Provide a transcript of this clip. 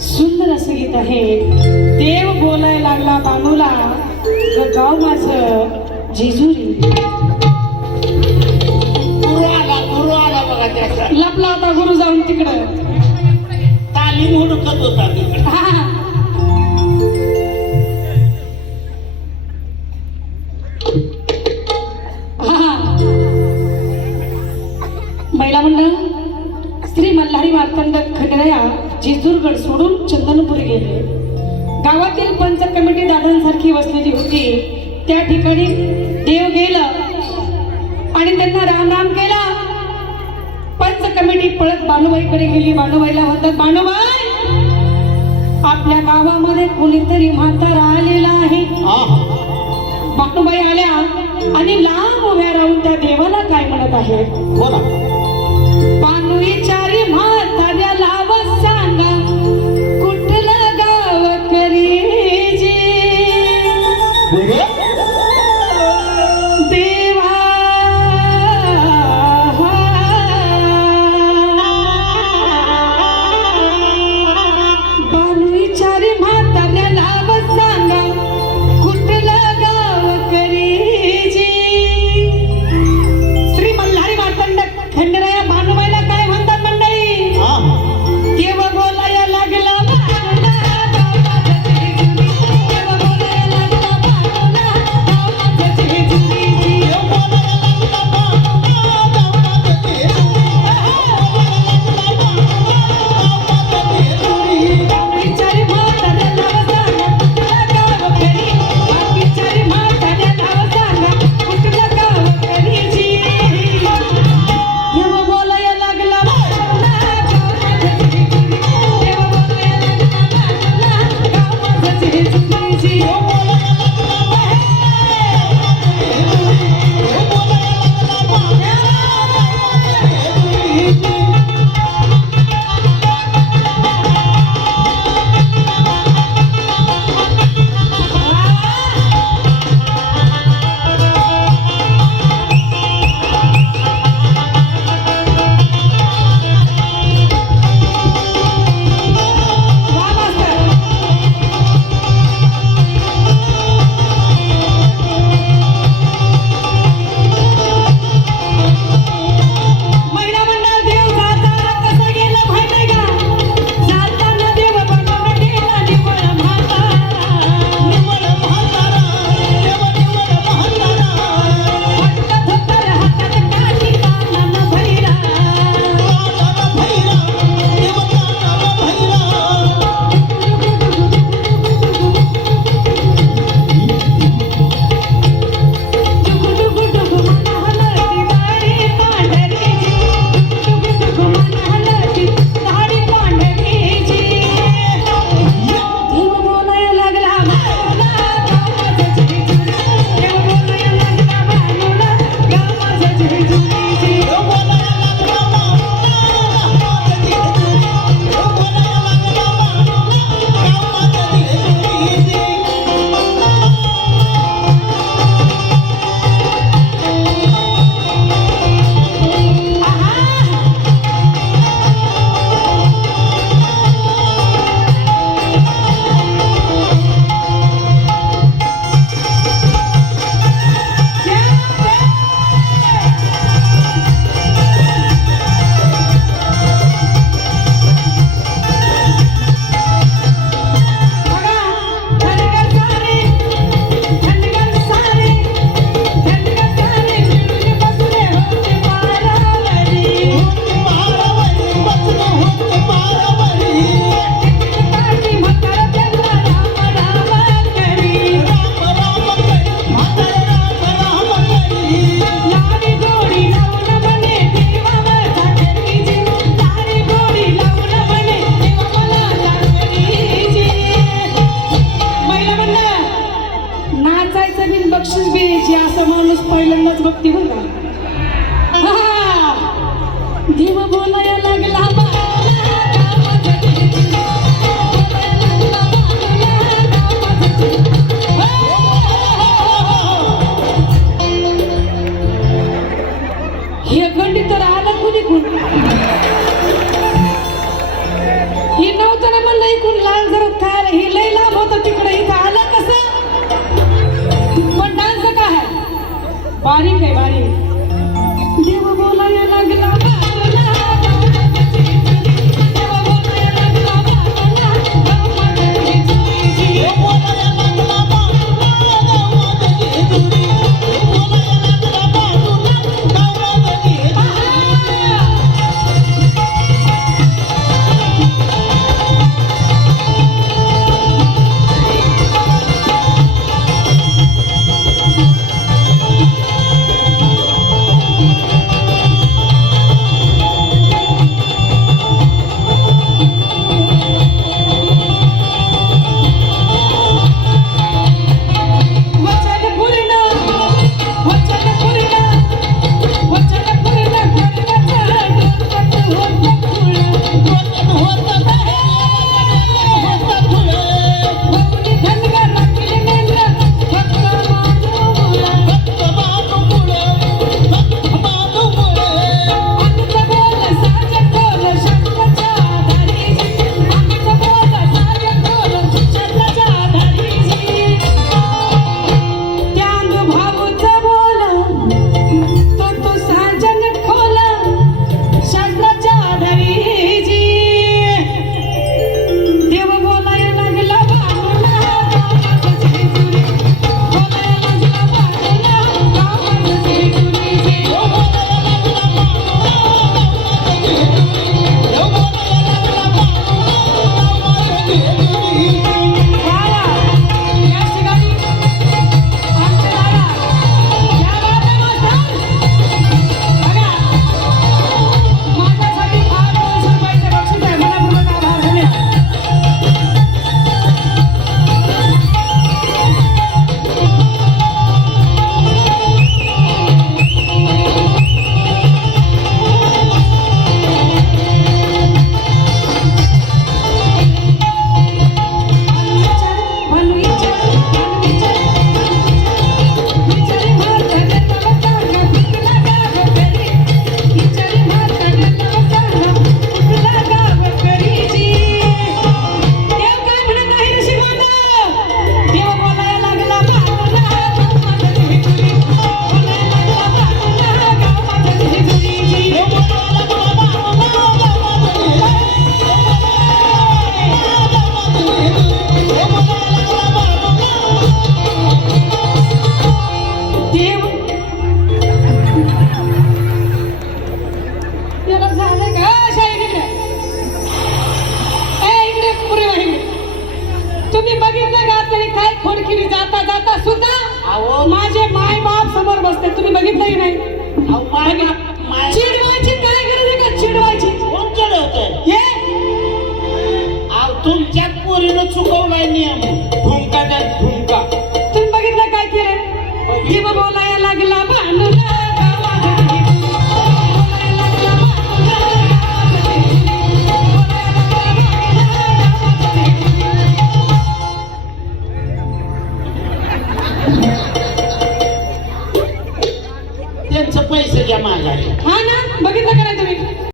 सुंदर असं गीत आहे. देव बोलायला लागला बानूला गाव माझं जेजुरी. गुरु आला गुरु आला बघा त्याचा. लपला होता गुरु जाऊन तिकडं. तालीम हुडकत होता तिकडे गावातील पंच कमिटी दादांसारखी बसलेली होती. त्या ठिकाणी देव गेलं आणि त्यांना राम राम केला. पंच कमिटी पळत बानुबाईकडे गेली. बानुबाईला म्हणतात बानुबाई आपल्या गावामध्ये कोणीतरी म्हातारा आलेला आहे. बानुबाई आल्या आणि लांब उभ्या राहून त्या देवाला काय म्हणत आहे बोला. बानू विचारी म्हाताऱ्या पहिल्यांदाच बघते बघा देव लागला हे गंडी तर कुणी नव्हतं ना मला इकून लाल जरत काय हे लय लाभ होता तिकडे. बारीक आहे बारीक. तुम्ही बघितलंही नाही. चिडवायची काय गरज आहे का? चिडवायची. कोण चिडवत हे तुमच्यात पोरीनं चुकवलाय नियम. भूमका